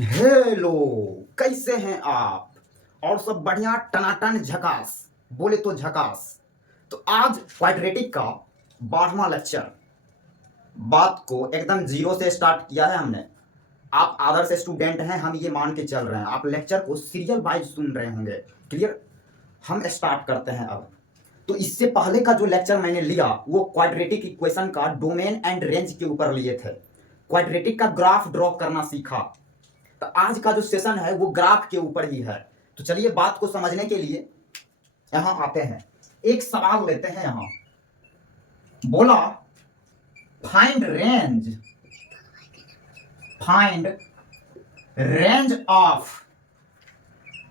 Hello, कैसे हैं आप? और सब बढ़िया टनाटन झकास, बोले तो झकास। तो आज क्वाड्रेटिक का 12वां लेक्चर। बात को एकदम जीरो से स्टार्ट किया है हमने। आप आदर्श स्टूडेंट हैं, हम ये मान के चल रहे हैं। आप लेक्चर को सीरियल वाइज सुन रहे होंगे। क्लियर? हम स्टार्ट करते हैं अब। तो इससे पहले का जो लेक्चर मैंने लिया वो क्वाड्रेटिक इक्वेशन का डोमेन एंड रेंज के ऊपर लिए थे। क्वाड्रेटिक का ग्राफ ड्रॉ करना सीखा। तो आज का जो सेशन है वो ग्राफ के ऊपर ही है। तो चलिए बात को समझने के लिए यहां आते हैं। एक सवाल लेते हैं। यहां बोला फाइंड रेंज ऑफ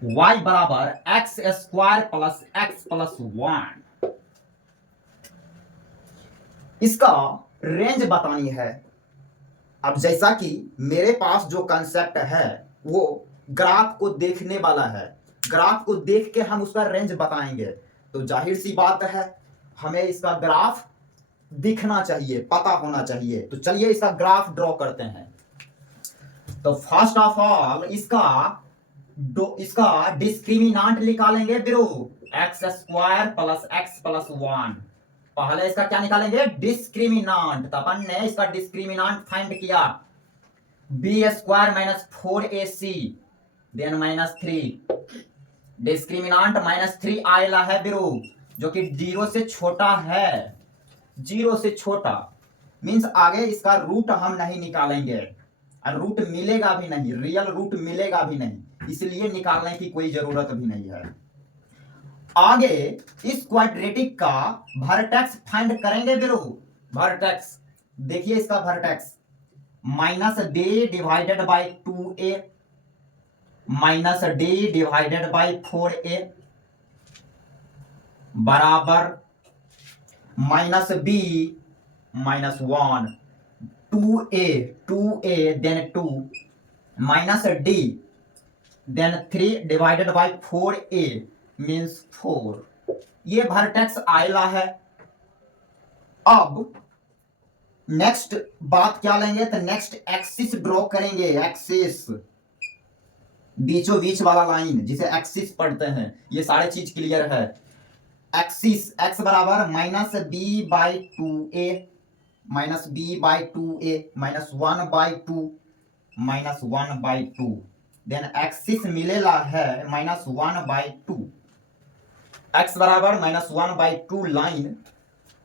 y बराबर x square plus x plus 1। इसका रेंज बतानी है। अब जैसा कि मेरे पास जो कंसेप्ट है वो ग्राफ को देखने वाला है। ग्राफ को देख के हम उसका रेंज बताएंगे। तो जाहिर सी बात है हमें इसका ग्राफ दिखना चाहिए, पता होना चाहिए। तो चलिए इसका ग्राफ ड्रॉ करते हैं। तो फर्स्ट ऑफ ऑल इसका डिस्क्रिमिनांट निकालेंगे bro. X square plus x plus 1। पहले इसका क्या निकालेंगे? डिस्क्रिमिनांट। तो अपन ने इसका डिस्क्रिमिनांट फाइंड किया B square minus 4ac then minus 3। Discriminant -3 आएला है ब्रो, जो कि 0 से छोटा है। 0 से छोटा मींस आगे इसका रूट हम नहीं निकालेंगे। रूट मिलेगा भी नहीं, रियल रूट मिलेगा भी नहीं, इसलिए निकालने की कोई जरूरत भी नहीं है। आगे इस क्वाड्रेटिक का वर्टेक्स फाइंड करेंगे ब्रो। वर्टेक्स देखिए, इसका vertex -d divided by 2a -d divided by 4a बराबर -b -1 2a then 2 -d then 3 divided by 4a means 4। ये वर्टेक्स आयला है। अब नेक्स्ट बात क्या लेंगे? तो नेक्स्ट एक्सिस ड्रॉ करेंगे। एक्सिस बीचों बीच वाला लाइन जिसे एक्सिस पढ़ते हैं। ये सारे चीज क्लियर है। एक्सिस x बराबर -b by 2a -b by 2a -1/2 -1/2 then axis मिलेला है -1/2। x बराबर -1/2 लाइन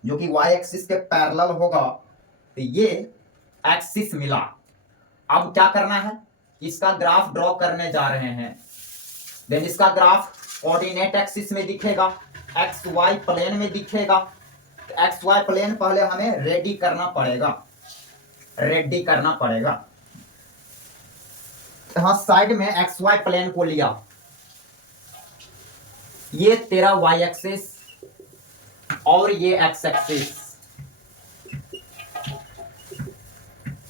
जो कि y एक्सिस के पैरेलल होगा। तो ये एक्सिस मिला। अब क्या करना है? इसका ग्राफ ड्रॉ करने जा रहे हैं। देन इसका ग्राफ कोऑर्डिनेट एक्सिस में दिखेगा, एक्स वाई प्लेन में दिखेगा। एक्स वाई प्लेन पहले हमें रेडी करना पड़ेगा। यहां साइड में एक्स वाई प्लेन को लिया। ये तेरा वाई एक्सिस और ये एक्स एक्सिस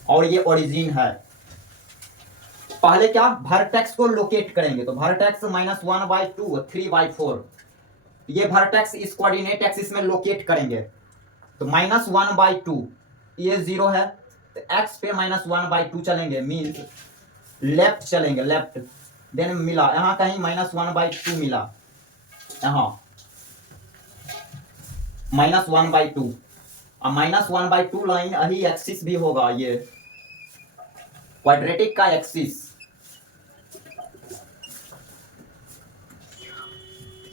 और ये ओरिजिन है। पहले क्या? वर्टेक्स को लोकेट करेंगे। तो वर्टेक्स -1/2 3/4 ये वर्टेक्स इस कोऑर्डिनेट एक्सिस में लोकेट करेंगे। तो -1/2 ये 0 है, तो x पे -1/2 चलेंगे मींस लेफ्ट चलेंगे, लेफ्ट। देन मिला यहां कहीं -1/2 मिला, यहां -1/2। अब -1/2 लाइन यही एक्सिस भी होगा, ये क्वाड्रेटिक का एक्सिस।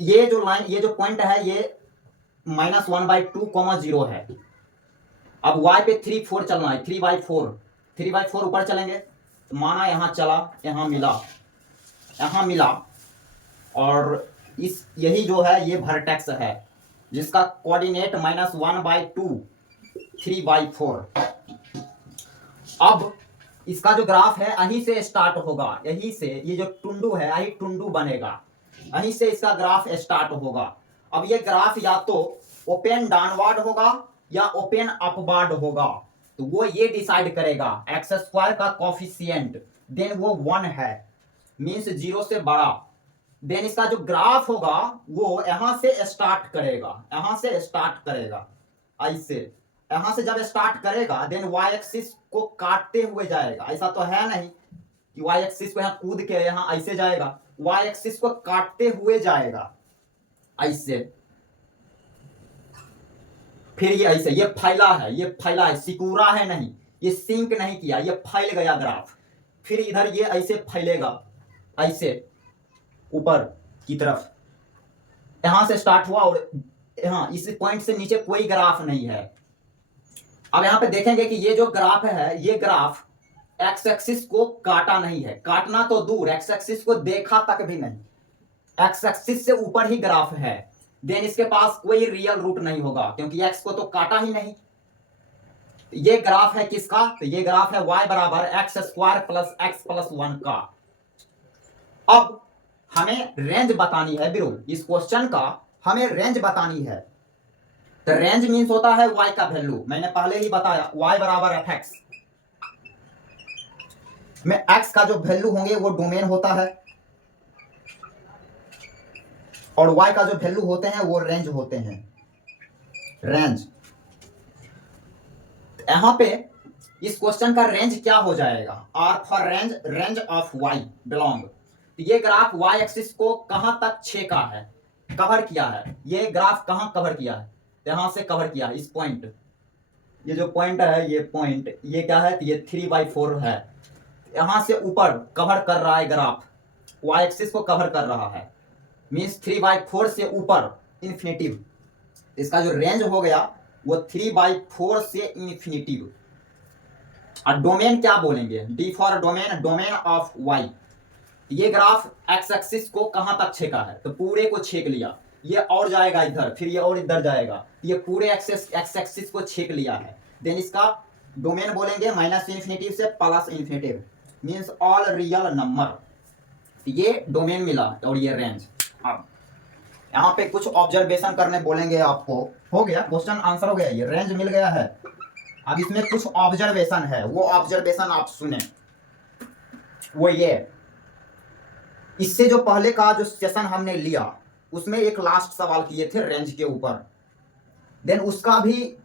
ये जो लाइन, ये जो पॉइंट है ये -1/2, 0 है। अब y पे 3 4 चलना है, 3/4 ऊपर चलेंगे। तो माना यहां चला, यहां मिला और इस यही जो है ये वर्टेक्स है जिसका कोऑर्डिनेट -1/2 3/4। अब इसका जो ग्राफ है यहीं से स्टार्ट होगा, यहीं से ये जो टुंडू है यही टुंडू बनेगा, यहीं से इसका ग्राफ स्टार्ट होगा। अब ये ग्राफ या तो ओपन डाउनवर्ड होगा या ओपन अपवर्ड होगा। तो वो ये डिसाइड करेगा। एक्स स्क्वायर का कोफिशिएंट देन वो 1 है मींस 0 से बड़ा। देन इसका जो ग्राफ होगा वो यहां से स्टार्ट करेगा, ऐसे यहां से जब स्टार्ट करेगा देन y एक्सिस को काटते हुए जाएगा। ऐसा तो है नहीं, कि वाई एक्सिस को यहाँ कूद के यहाँ ऐसे जाएगा, वाई एक्सिस को काटते हुए जाएगा ऐसे, फिर ये ऐसे, ये फैला है, ये फैला है, सिकुड़ा है नहीं, ये सिंक नहीं किया, ये फैल गया ग्राफ। फिर इधर ये ऐसे फैलेगा ऐसे ऊपर की तरफ, यहां से स्टार्ट हुआ और यहाँ इस पॉइंट से नीचे कोई ग्राफ नहीं है। अब यहां पे देखेंगे कि ये जो ग्राफ है, ये ग्राफ एक्स एक्सिस को काटा नहीं है, काटना तो दूर, एक्स एक्सिस को देखा तक भी नहीं, एक्स एक्सिस से ऊपर ही ग्राफ है। देन इसके पास कोई रियल रूट नहीं होगा क्योंकि एक्स को तो काटा ही नहीं। ये ग्राफ है किसका? तो ये ग्राफ है y बराबर x square plus x plus 1 का। अब हमें रेंज बतानी है ब्रो, इस क्वेश्चन का हमें रेंज बतानी है। तो रेंज मीन्स होता है y का वैल्यू, मैंने पहले ही बताया y बराबर एफ एक्स में x का जो वैल्यू होंगे वो डोमेन होता है और y का जो वैल्यू होते हैं वो रेंज होते हैं, रेंज। यहां पे इस क्वेश्चन का रेंज क्या हो जाएगा? R for range, range of y belong. ये ग्राफ y एक्सिस को कहां तक छेका है, कवर किया है, ये ग्राफ कहां कवर किया है? यहां से कवर किया है, इस पॉइंट, ये जो पॉइंट है, ये पॉइंट, ये क्या है? ये 3/4 है, यहां से ऊपर कवर कर रहा है ग्राफ, y एक्सिस को कवर कर रहा है, मीन्स 3/4 से ऊपर इन्फिनिटिव। इसका जो रेंज हो गया वो 3/4 से इन्फिनिटिव। और डोमेन क्या बोलेंगे? D for domain, domain of y। ये ग्राफ एक्स एक्सिस को कहां तक छेका है? तो पूरे को छेक लिया, ये और जाएगा इधर, फिर ये और इधर जाएगा, ये पूरे एक्स एक्सिस को छेक लिया है। देन इसका डोमेन बोलेंगे माइनस इन्फिनिटिव से plus infinitive, means all real number. ये डोमेन मिला और ये रेंज। अब यहाँ पे कुछ ऑब्जर्वेशन करने बोलेंगे आपको, हो गया क्वेश्चन आंसर हो गया, ये रेंज मिल गया है। अब इसमें कुछ ऑब्जर्वेशन है, वो ऑब्जर्वेशन आप सुने। वो ये, इससे जो पहले का जो सेशन हमने लिया उसमें एक लास्ट सवाल किए थे रेंज के ऊपर, देन उसका भी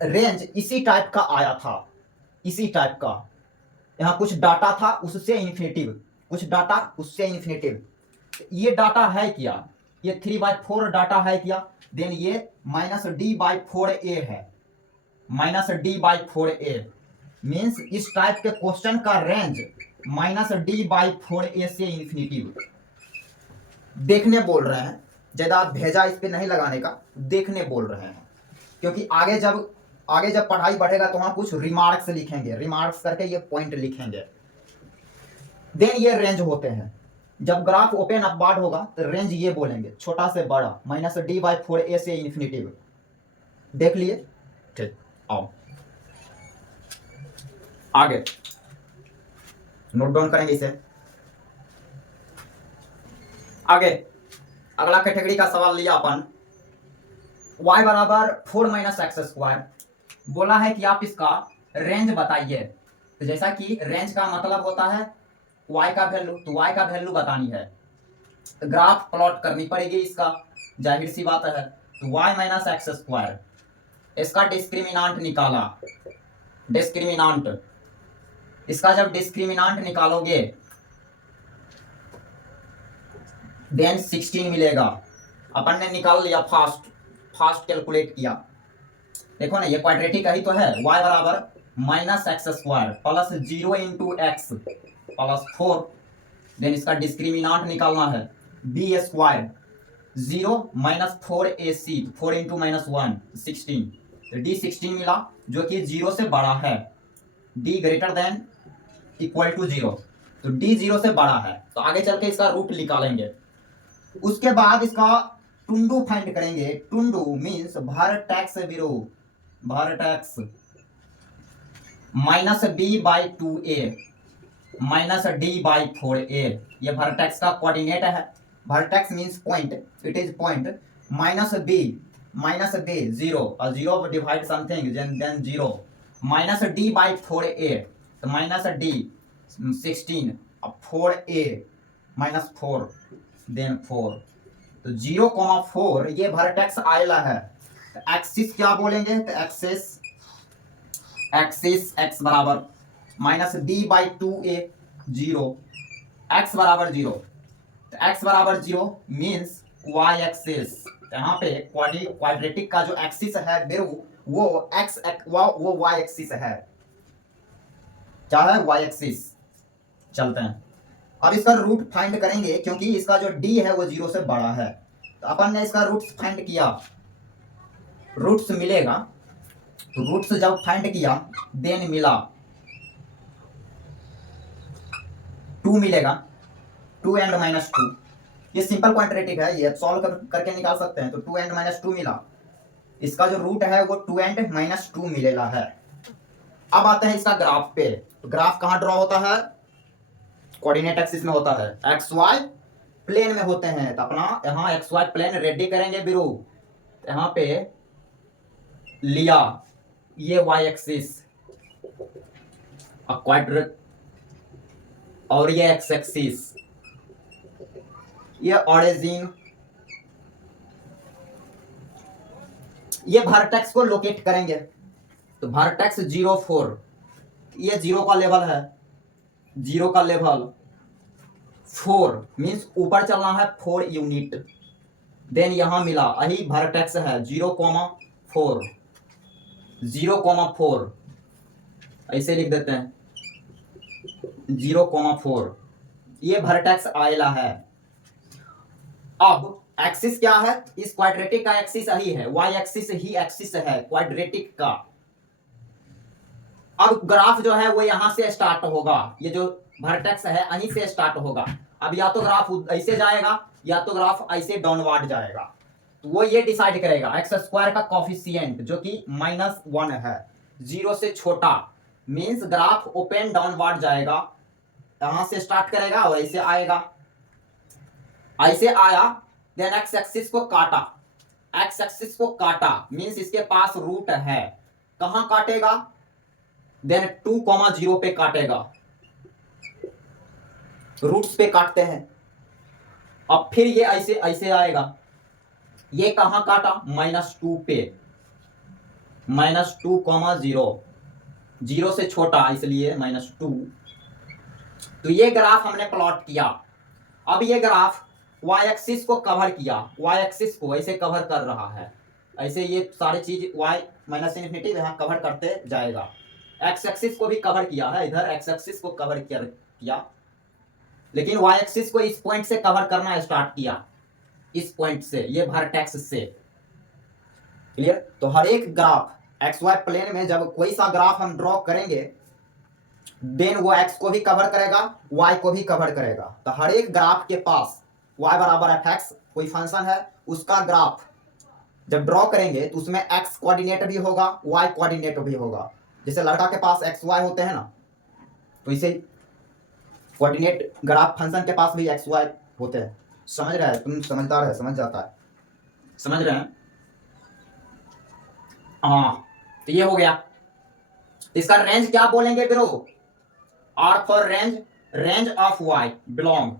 रेंज इसी टाइप का आया था, इसी टाइप का। यहाँ कुछ डाटा था उससे इन्फिनिटिव, कुछ डाटा उससे इन्फिनिटिव। ये डाटा है क्या? ये 3/4 डाटा है क्या? देन ये -d/4a है, -d/4a मीन्स इस टाइप के क्वेश्चन का रेंज -d/4a से इन्फिनिटिव। देखने बोल रहे हैं, ज्यादा भेजा इस पे नहीं लगाने का, देखने बोल रहे हैं, क्योंकि आगे जब पढ़ाई बढ़ेगा तो वहां कुछ रिमार्क्स लिखेंगे, रिमार्क्स करके ये पॉइंट लिखेंगे। देन ये रेंज होते हैं, जब ग्राफ ओपन अपवार्ड होगा तो रेंज ये बोलेंगे, छोटा से बड़ा, -d/4a से इन्फिनिटिव। देख लिए? ठीक, आओ आगे नोट डाउन करेंगे इसे। आगे अगला कैटेगरी का सवाल लिया अपन, y बराबर 4 - x²। बोला है कि आप इसका रेंज बताइए। तो जैसा कि रेंज का मतलब होता है y का वैल्यू, तो y का वैल्यू बतानी है, तो ग्राफ प्लॉट करनी पड़ेगी इसका, जाहिर सी बात है। तो y - x², इसका डिस्क्रिमिनांट निकाला, डिस्क्रिमिनांट, इसका जब डिस्क्रिमिनांट निकालोगे देन 16 मिलेगा। अपन ने निकाल लिया, फास्ट कैलकुलेट किया। देखो ना, ये क्वाड्रेटिक ही तो है। y बराबर -x² plus 0 × x plus 4, then इसका डिस्क्रिमिनांट निकालना है, b² 0 - 4ac, 4 × -1 16, तो d 16 मिला, जो कि 0 से बड़ा है, d greater than equal to 0, तो d 0 से बड़ा है, तो आगे चल के इसका रूट निकालेंगे। उसके बाद इसका टुंडू फाइंड करेंगे। टुंडू means vertex bro, vertex -b/2a -d/4a, ये वर्टेक्स का कोऑर्डिनेट है। Vertex means point, it is point, -b 0 और 0 डिवाइड समथिंग देन 0, -d/4a, तो -d 16 और 4a -4 देन 4, तो 0,4 ये वर्टेक्स आयला है। तो एक्सिस क्या बोलेंगे? तो एक्सिस x बराबर -b/2a, जीरो, एक्स बराबर जीरो, तो एक्स बराबर जीरो मीन्स वाई एक्सिस, यहाँ पे क्वाड्रेटिक का जो एक्सिस है बिरु वो वो वाई एक्सिस है, क्या है, वाई एक्सिस। चलते हैं अब इसका रूट फाइंड करेंगे, क्योंकि इसका जो डी है वो जीरो से बड़ा है, तो अपन ने इसका रूट्स फाइंड किया, रूट्स मिलेगा, तो रूट्स जब फाइंड किया देन मिला 2 मिलेगा, 2 एंड माइनस 2, ये सिंपल क्वाड्रेटिक है, ये सॉल्व करके निकाल सकते हैं, तो 2 एंड माइनस 2 मिला, इसका जो रूट है वो 2 एंड माइनस 2 मिलेगा है। अब आते हैं इसका ग्राफ पे, तो ग्राफ कहाँ ड्रॉ होता है, कोऑर्डिनेट एक्सिस में होता है, एक्स वाई प्लेन में होते हैं, तो अपना यहाँ एक्स वाई प्लेन रेडी करेंगे बिरु, यहाँ पे लिया ये वाई एक्सिस क्वाड्रेट और ये एक्स एक्सिस, ये ऑरिजिन, ये वर्टेक्स को लोकेट करेंगे, तो वर्टेक्स 0 4, ये जीरो का लेवल है, जीरो का लेवल 4 मीन्स ऊपर चलना है 4 यूनिट, देन यहां मिला यही वर्टेक्स है 0,4, 0,4 ऐसे लिख देते हैं 0,4, ये वर्टेक्स आयला है। अब एक्सिस क्या है, इस क्वाड्रेटिक का एक्सिस यही है, वाई एक्सिस ही एक्सिस है क्वाड्रेटिक का। अब ग्राफ जो है वो यहां से स्टार्ट होगा, ये जो वर्टेक्स है यहीं से स्टार्ट होगा, अब या तो ग्राफ ऐसे जाएगा या तो ग्राफ ऐसे डाउनवर्ड जाएगा, तो वो ये डिसाइड करेगा एक्स स्क्वायर का कोफिशिएंट जो कि -1 है, 0 से छोटा मींस ग्राफ ओपन डाउनवर्ड जाएगा, यहां से स्टार्ट करेगा और ऐसे आएगा, ऐसे आया, देन एक्स एक्सिस को काटा, एक्स एक्सिस को काटा मींस इसके पास रूट है, कहां काटेगा, देन 2,0 पे काटेगा, रूट्स पे काटते हैं। अब फिर ये ऐसे ऐसे आएगा, ये कहां काटा, -2 पे, -2,0, 0 से छोटा इसलिए -2, तो ये ग्राफ हमने प्लॉट किया। अब ये ग्राफ वाई एक्सिस को कवर किया, वाई एक्सिस को ऐसे कवर कर रहा है, ऐसे ये सारी चीज वाई -इन्फिनिटी यहाँ कवर करते जाएगा, एक्स एक्सिस को भी कवर किया है, इधर एक्स एक्सिस को कवर किया, लेकिन वाई एक्सिस को इस पॉइंट से कवर करना स्टार्ट किया, इस पॉइंट से, ये वर्टेक्स से, क्लियर। तो हर एक ग्राफ एक्स वाई प्लेन में जब कोई सा ग्राफ हम ड्रॉ करेंगे देन वो एक्स को भी कवर करेगा, वाई को भी कवर करेगा, तो हर एक ग्राफ के पास y बराबर एफ एक्स कोई फंक्शन है, उसका ग्राफ जब ड्रॉ करेंगे तो उसमें x कोऑर्डिनेट भी होगा, y कोऑर्डिनेट भी होगा, जैसे लड़का के पास एक्स वाई होते हैं ना, तो इसे कोऑर्डिनेट ग्राफ फंक्शन के पास भी एक्स वाई होते हैं, समझ रहे हैं, तुम समझदार है, समझ जाता है, समझ रहे हैं, हाँ, तो ये हो गया। इसका रेंज क्या बोलेंगे bro, R for range, range of y belong,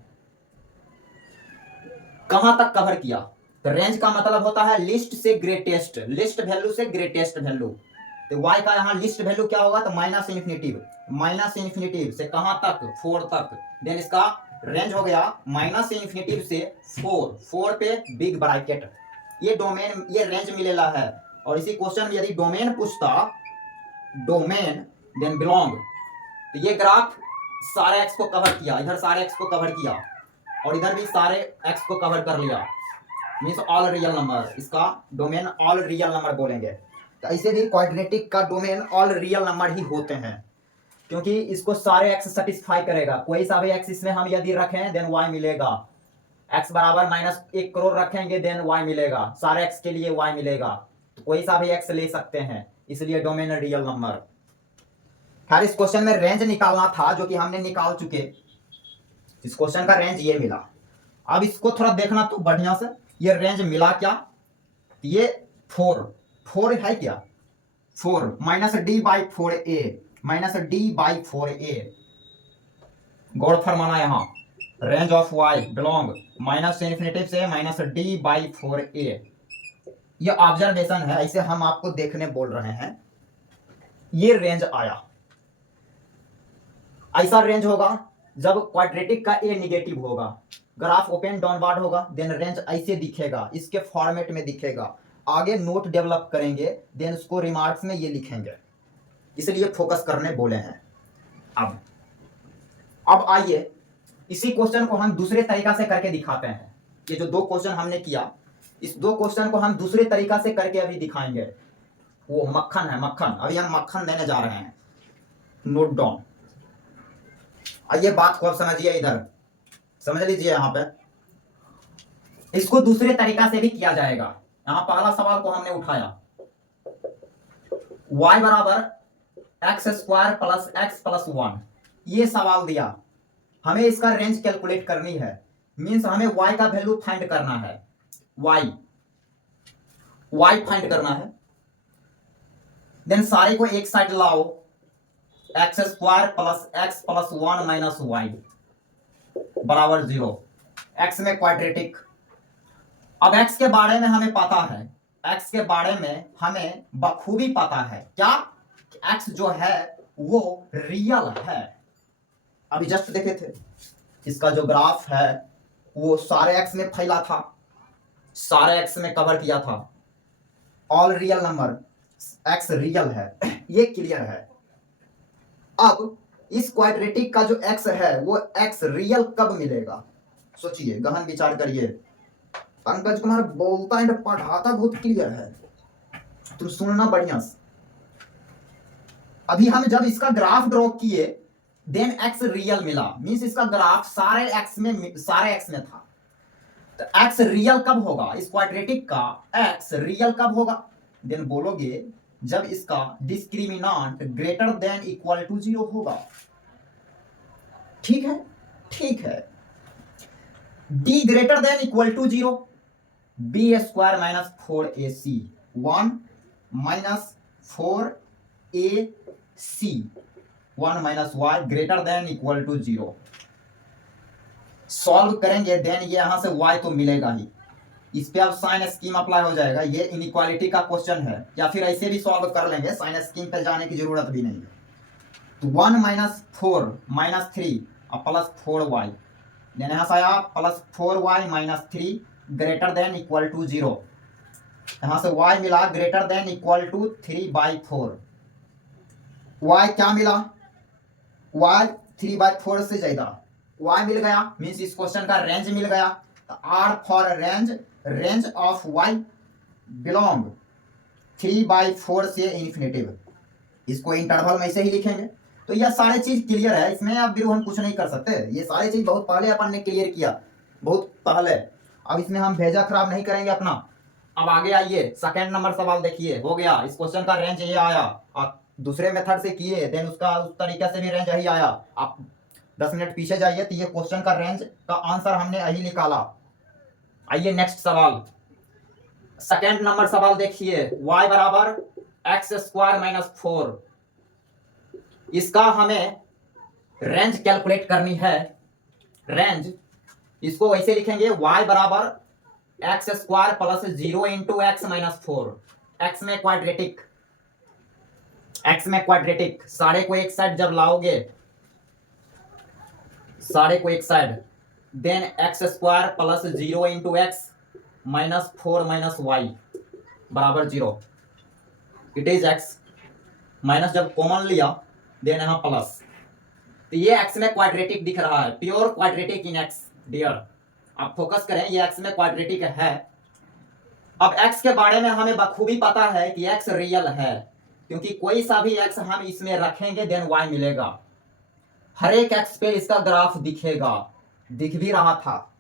कहां तक कवर किया, तो रेंज का मतलब होता है लिस्ट से ग्रेटेस्ट, लिस्ट वैल्यू से ग्रेटेस्ट वैल्यू, तो y का यहाँ लिस्ट वैल्यू क्या होगा, तो माइनस इन्फिनिटिव से कहां तक, 4 तक, देन इसका रेंज हो गया -इन्फिनिटिव से 4 पे बिग ब्रैकेट, ये डोमेन, ये रेंज मिलेला है। और इसी क्वेश्चन में यदि डोमेन पूछता, डोमेन देन बिलोंग, तो ये ग्राफ सारे एक्स को कवर किया, इधर सारे एक्स को कवर किया और इधर भी सारे एक्स को कवर कर लिया, मींस ऑल रियल नंबर, इसका डोमेन ऑल रियल नंबर बोलेंगे। तो ऐसे भी क्वाड्रेटिक का डोमेन ऑल रियल नंबर ही होते हैं, क्योंकि इसको सारे एक्स सेटिस्फाई करेगा, कोई सा भी एक्स इसमें हम यदि रखें देन वाई मिलेगा, एक्स बराबर -1 करोड़ रखेंगे देन वाई मिलेगा, सारे एक्स के लिए वाई मिलेगा, तो कोई सा भी एक्स ले सकते हैं, इसलिए डोमेन रियल नंबर। खैर इस क्वेश्चन में रेंज निकालना था जो कि हमने निकाल चुके, इस क्वेश्चन का रेंज ये मिला। अब इसको थोड़ा देखना तो बढ़िया से, ये रेंज मिला क्या, ये 4 है क्या, 4 -d/4a, -d/4a, गौर फरमाना यहाँ, range of y belong -infinity से -d/4a, ये ऑब्जर्वेशन है, ऐसे हम आपको देखने बोल रहे हैं, ये रेंज आया, ऐसा रेंज होगा जब क्वाड्रेटिक का ए निगेटिव होगा, ग्राफ ओपन डाउनवर्ड होगा, देन रेंज ऐसे दिखेगा, इसके फॉर्मेट में दिखेगा, आगे नोट डेवलप करेंगे, देन उसको रिमार्क्स में ये लिखेंगे, इसलिए फोकस करने बोले हैं। अब आइए इसी क्वेश्चन को हम दूसरे तरीका से करके दिखाते हैं। ये जो दो क्वेश्चन हमने किया, इस दो क्वेश्चन को हम दूसरे तरीका से करके अभी दिखाएंगे। वो मक्खन है, मक्खन, अभी हम मक्खन देने जा रहे हैं। Note down. आइए बात को अब समझिए, इधर समझ लीजिए। यहां पे इसको दूसरे तरीका से भी किया जाएगा। यहां पहला सवाल को हमने उठाया, y बराबर x square plus x plus 1, ये सवाल दिया, हमें इसका रेंज कैलकुलेट करनी है, मींस हमें y का वैल्यू फाइंड करना है, y फाइंड करना है। देन सारे को एक साइड लाओ, x square plus x plus 1 minus y बराबर 0, एक्स में क्वाड्रेटिक। अब एक्स के बारे में हमें पता है, एक्स के बारे में हमें बखूबी पता है, क्या एक्स जो है वो रियल है। अभी जस्ट देखे थे, इसका जो ग्राफ है वो सारे एक्स में फैला था, सारे एक्स में कवर किया था, all real number, x real है, ये क्लियर है। अब इस क्वाड्रेटिक का जो एक्स है वो एक्स रियल कब मिलेगा, सोचिए, गहन विचार करिए। पंकज कुमार बोलता एंड पढ़ाता बहुत क्लियर है, तुम सुनना बढ़िया से। अभी हम जब इसका ग्राफ ड्रॉ किए, देन एक्स रियल मिला, मींस इसका ग्राफ सारे एक्स में था। तो एक्स रियल कब होगा, इस क्वाड्रेटिक का एक्स रियल कब होगा, देन बोलोगे जब इसका discriminant greater than equal to 0 होगा। ठीक है, ठीक है। D greater than equal to 0, B square minus 4ac 1 minus 4ac 1 minus y greater than equal to 0। Solve करेंगे, देन ये यहां से y तो मिलेगा ही, इस पे अब साइन स्कीम अप्लाई हो जाएगा। ये इनइक्वालिटी का क्वेश्चन है, या फिर ऐसे भी सॉल्व कर लेंगे, साइन स्कीम पे जाने की जरूरत भी नहीं है। तो 1 माइनस 4 माइनस 3 और प्लस 4y, देन यहां से आया plus 4y minus 3 greater than equal to 0। यहां से y मिला greater than equal to 3/4। y क्या मिला, y 3/4 से ज्यादा y मिल गया, मीन्स इस क्वेश्चन का रेंज मिल गया। तो R for range of y belong 3/4 से इन्फिनेटिव, इसको इंटरवल में ऐसे ही लिखेंगे। तो यह सारी चीज क्लियर है, इसमें आप बिरु हम कुछ नहीं कर सकते, ये सारी चीज बहुत पहले अपन ने क्लियर किया, बहुत पहले। अब इसमें हम भेजा खराब नहीं करेंगे अपना। अब आगे आइए, सेकंड नंबर सवाल देखिए, हो गया, इस क्वेश्चन का रेंज ये आया, आप दूसरे मेथड से किए, देन उसका उस तरीके से भी रेंज यही आया। आप 10 मिनट पीछे जाइए, तो ये क्वेश्चन का रेंज का आंसर हमने यही निकाला। आइए नेक्स्ट सवाल, सेकंड नंबर सवाल देखिए, y बराबर एक्स स्क्वायर माइनस 4, इसका हमें रेंज कैलकुलेट करनी है। रेंज इसको वैसे लिखेंगे, y बराबर x square plus 0 into x minus 4, x में क्वाड्रेटिक, सारे को एक साइड जब लाओगे, सारे को एक side, then x square plus 0 into x minus 4 minus y बराबर 0। इट इज एक्स, माइनस जब कॉमन लिया, देन यहां प्लस, तो ये एक्स में क्वाड्रेटिक दिख रहा है, pure quadratic in x dear, आप फोकस करें, ये एक्स में क्वाड्रेटिक है। अब एक्स के बारे में हमें बखूबी पता है कि एक्स रियल है, क्योंकि कोई सा भी एक्स हम इसमें रखेंगे, देन वाई मिलेगा, हर एक एक्स पे इसका ग्राफ दिखेगा, दिख भी रहा था।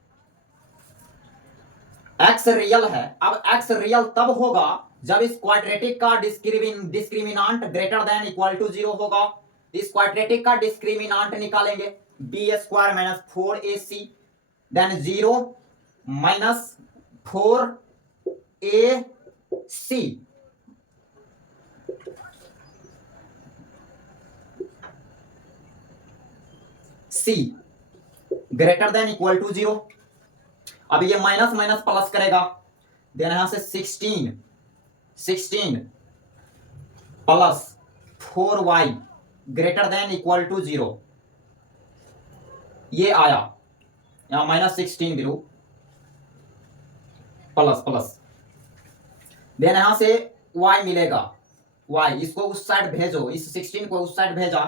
एक्स रियल है। अब एक्स रियल तब होगा जब इस क्वाड्रेटिक का discriminant greater than equal to 0 होगा। इस क्वाड्रेटिक का डिस्क्रिमिनांट निकालेंगे, B square minus 4ac, then 0 minus 4ac, greater than equal to 0। अब ये माइनस माइनस प्लस करेगा, देन यहां से 16 plus 4y greater than equal to 0। ये आया यहाँ -16 बिलो प्लस प्लस, देन यहां से y मिलेगा, y इसको उस साइड भेजो, इस 16 को उस साइड भेजा,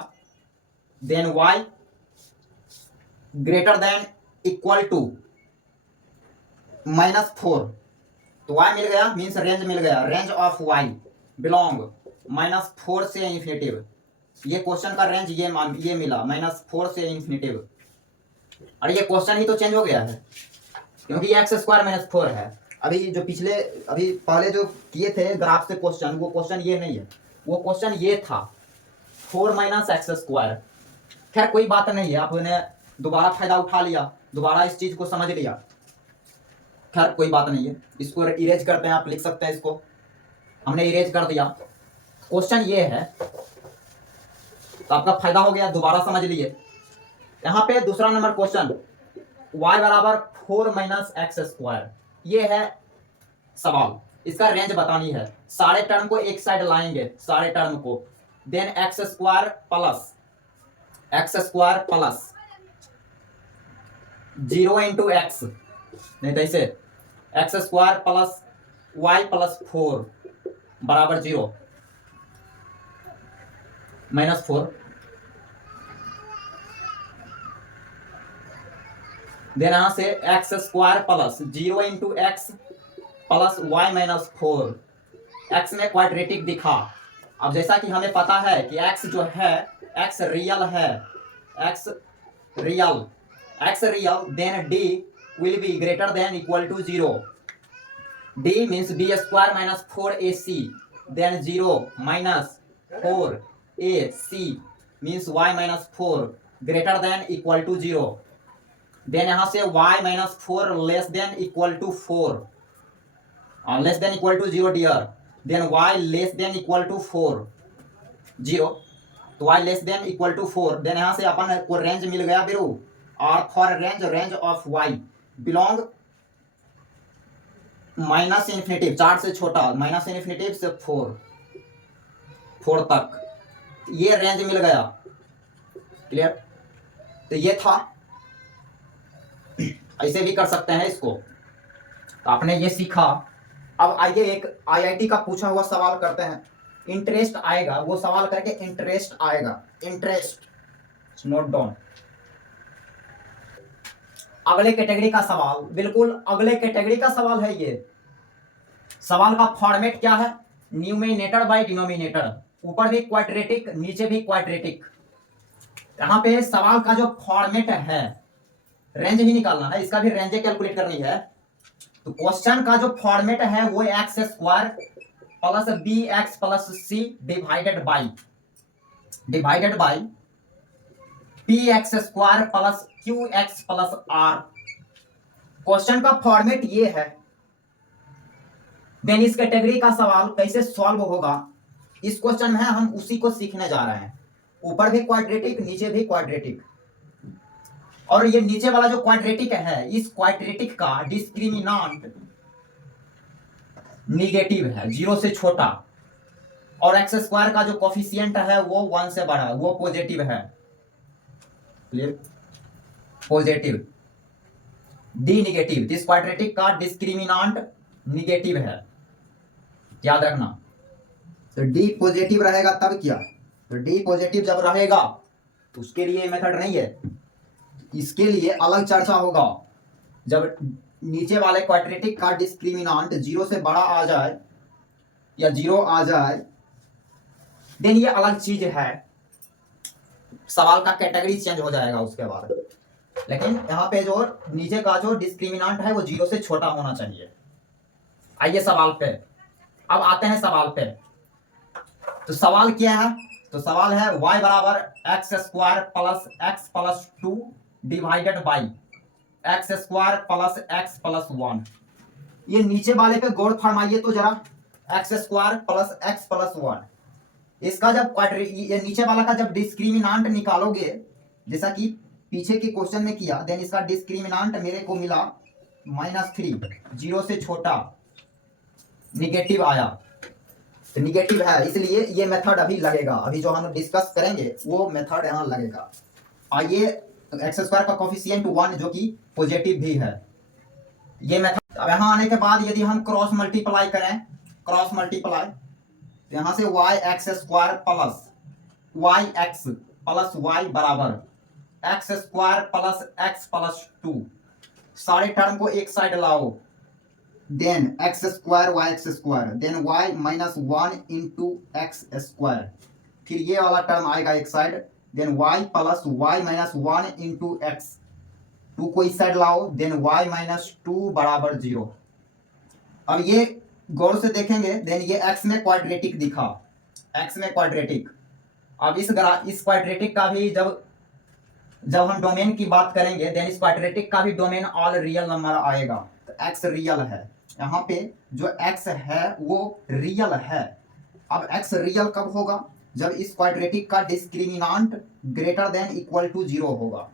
then y greater than equal to -4, तो y मिल गया, मीन्स रेंज मिल गया, रेंज ऑफ y बिलोंग -4 से इंफिनिटिव। ये क्वेश्चन का रेंज ये मिला -4 से इंफिनिटिव। और ये क्वेश्चन ही तो चेंज हो गया है, क्योंकि ये x² - 4 है। अभी जो पिछले अभी पहले जो किए थे ग्राफ से क्वेश्चन, वो क्वेश्चन ये नहीं है, वो क्वेश्चन ये था 4 - x²। खैर कोई बात नहीं है, आपने दोबारा फायदा उठा लिया, दोबारा इस चीज को समझ लिया, खैर कोई बात नहीं है। इसको इरेज करते हैं, आप लिख सकते हैं इसको, हमने इरेज कर दिया। क्वेश्चन ये है, तो आपका फायदा हो गया, दोबारा समझ लिए। यहाँ पे दूसरा नंबर क्वेश्चन y बराबर 4 - x², ये है सवाल, इसका रेंज बतानी है। सारे टर्म को एक साइड लाएंगे, सारे टर्म को, then x² plus 0 into x, नहीं तो ऐसे x² प्लस y प्लस 4 बराबर 0 -4, देन यहां से x² plus 0 into x plus y -4, x में क्वाड्रेटिक दिखा। अब जैसा कि हमें पता है कि x जो है, x रियल है, x real, then d will be greater than equal to 0, d means b² - 4ac, then 0 - 4ac means y -4 greater than equal to 0, then यहां से y -4 less than equal to 4, less than equal to 0 dear, then y less than equal to 4 0, तो y less than equal to 4, then यहां से अपन को range मिल गया बिरू, और for range of y belong -∞, 4 से छोटा, -∞ से 4 तक, ये रेंज मिल गया। क्लियर? तो ये था, ऐसे भी कर सकते हैं इसको। तो आपने ये सीखा। अब आइए एक IIT का पूछा हुआ सवाल करते हैं, इंटरेस्ट आएगा, वो सवाल करके इंटरेस्ट आएगा, इंटरेस्ट नोट डाउन। अगले कैटेगरी का सवाल, बिल्कुल अगले कैटेगरी का सवाल है ये। सवाल का फॉर्मेट क्या है? न्यूमिनेटर बाय डिनोमिनेटर, ऊपर भी क्वाड्रेटिक, नीचे भी क्वाड्रेटिक। यहां पे सवाल का जो फॉर्मेट है, रेंज भी निकालना है, इसका भी रेंज कैलकुलेट करनी है। तो क्वेश्चन का जो फॉर्मेट है वो x² plus bx plus c divided by px² plus qx plus r। Question का फॉर्मेट ये है। देन इस कैटेगरी का सवाल कैसे सॉल्व होगा, इस क्वेश्चन में हम उसी को सीखने जा रहे हैं। ऊपर भी क्वाड्रेटिक, नीचे भी क्वाड्रेटिक, और ये नीचे वाला जो क्वाड्रेटिक है, इस क्वाड्रेटिक का डिस्क्रिमिनांट निगेटिव है, 0 से छोटा, और x² का जो कोफिशिएंट है वो 1 से बड़ा, वो पॉजिटिव है। Clear? Positive, D negative, this quadratic का डिस्क्रिमिनांट निगेटिव है, याद रखना। तो डी पॉजिटिव रहेगा तब क्या, तो डी पॉजिटिव जब रहेगा तो उसके लिए मेथड नहीं है, इसके लिए अलग चर्चा होगा। जब नीचे वाले क्वाड्रेटिक का डिस्क्रिमिनांट 0 से बड़ा आ जाए या 0 आ जाए, देन ये अलग चीज है, सवाल का कैटेगरी चेंज हो जाएगा उसके बाद। लेकिन यहाँ पे जो नीचे का जो डिस्क्रिमिनांट है वो 0 से छोटा होना चाहिए। आइए सवाल पे, अब आते हैं सवाल पे। तो सवाल क्या है? तो सवाल है y बराबर x² plus x plus 2 divided by x² plus x plus 1। ये नीचे वाले पे गौर फरमाइए तो जरा, x² प्लस x प्लस 1, इसका जब ये नीचे वाला का जब डिस्क्रिमिनांट निकालोगे, जैसा कि पीछे के क्वेश्चन में किया, देन इसका डिस्क्रिमिनांट मेरे को मिला -3, 0 से छोटा, निगेटिव आया। तो निगेटिव है, इसलिए ये मेथड अभी लगेगा, अभी जो हम डिस्कस करेंगे वो मेथड यहाँ लगेगा। आइए एक्स स्क्वायर का कोफिशिएंट 1 जो कि पॉजिटिव भी है। ये मेथड। अब यहाँ आने के बाद यदि हम क्रॉस मल्टीप्लाई करें, क्रॉस मल्टीप्लाई, तो यहाँ से Y X square plus Y X plus Y बराबर x square plus x plus 2, सारे टर्म को एक साइड लाओ, then x square Y X square, then Y minus 1 into X square, फिर ये वाला टर्म आएगा एक side, then Y plus Y minus 1 into X, 2 को इस साइड लाओ, देन वाई माइनस 2 बराबर 0। अब ये गौर से देखेंगे, देन ये एक्स में क्वाड्रेटिक दिखा, एक्स में क्वाड्रेटिक। अब इस क्वाड्रेटिक का भी जब हम डोमेन की बात करेंगे, देन इस क्वाड्रेटिक का भी डोमेन ऑल रियल नंबर आएगा, तो एक्स रियल है। यहाँ पे जो एक्स है वो रियल है। अब एक्स रियल कब होगा? जब इस क्वाड्रेटिक का discriminant greater than equal to 0 होगा।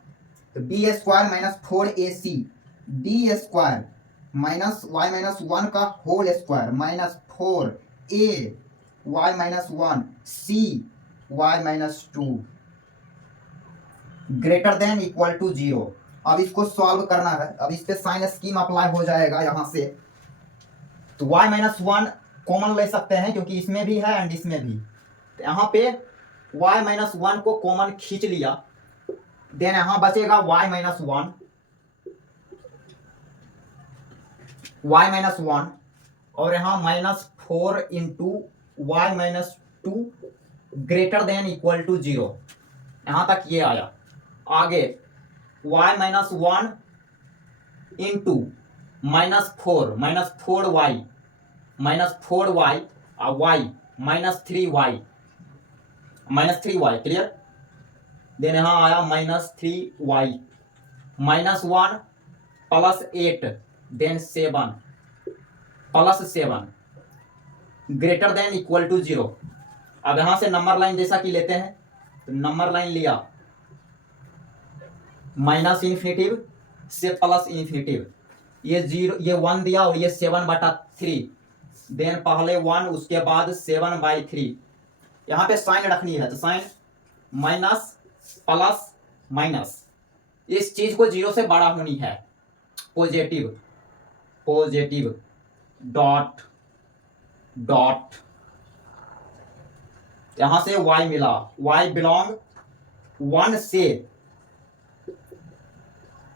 तो B square minus 4ac D square minus y minus 1 का whole square minus 4a y minus 1 c y minus 2 greater than equal to 0। अब इसको सॉल्व करना है। अब इस पे साइन स्कीम अप्लाई हो जाएगा यहाँ से। तो y माइनस 1 कॉमन ले सकते हैं क्योंकि इसमें भी है एंड इसमें भी। तो यहाँ पे y माइनस 1 को कॉमन खींच लिया, देन यहाँ बचेगा y माइनस 1, y माइनस 1 और यहाँ minus 4 into y minus 2 greater than equal to 0। यहाँ तक ये आया। आगे y minus 1 into minus 4 y और y minus 3 y clear. Then यहाँ आया minus 3 y minus 1 plus 8 then 7 plus 7 greater than equal to 0। अब यहाँ से नंबर लाइन जैसा कि लेते हैं, तो नंबर लाइन लिया माइनस इन्फिनिटिव से प्लस इन्फिनिटिव, ये 0 ये 1 दिया और ये 7/3, देन पहले 1 उसके बाद 7/3। यहाँ पे साइन रखनी है, तो साइन माइनस प्लस माइनस, इस चीज को 0 से बड़ा होनी है, पॉजिटिव डॉट डॉट, यहां से y मिला, y बिलोंग 1 से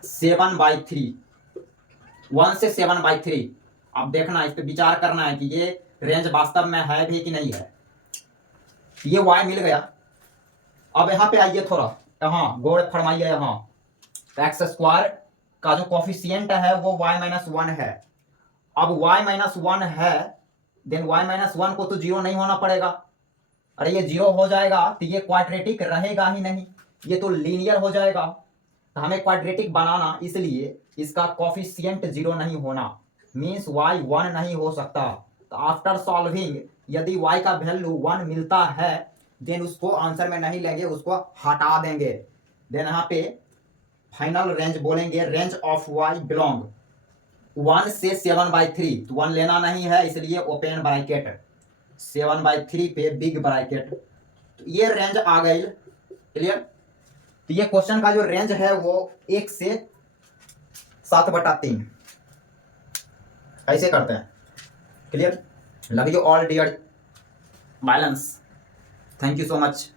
7/3, 1 से 7/3। अब देखना, इस पे विचार करना है कि ये रेंज वास्तव में है भी कि नहीं है। ये y मिल गया। अब यहाँ पे आइए थोड़ा, यहाँ गौर फरमाइए। यहाँ एक्स स्क्वायर का जो कोफिशिएंट है वो y माइनस 1 है। अब y माइनस 1 है, देन y माइनस 1 को तो 0 नहीं होना पड़ेगा। अरे ये 0 हो जाएगा तो ये क्वाड्रेटिक रहेगा ही नहीं, ये तो लीनियर हो जाएगा। तो हमें क्वाड्रेटिक बनाना, इसलिए इसका कोफिशिएंट 0 नहीं होना, मीन्स y 1 नहीं हो सकता। तो आफ्टर सॉल्विंग यदि y का वैल्यू 1 मिलता है, देन उसको आंसर में नहीं लेंगे, उसको हटा देंगे। देन यहाँ पे फाइनल रेंज बोलेंगे, रेंज ऑफ y बिलोंग 1 से 7/3। तो 1 लेना नहीं है, इसलिए ओपन ब्रैकेट 7/3 पे बिग ब्रैकेट। तो ये रेंज आ गई, क्लियर। तो ये क्वेश्चन का जो रेंज है वो 1 से 7/3 ऐसे करते हैं, clear. Love you all dear balance, thank you so much.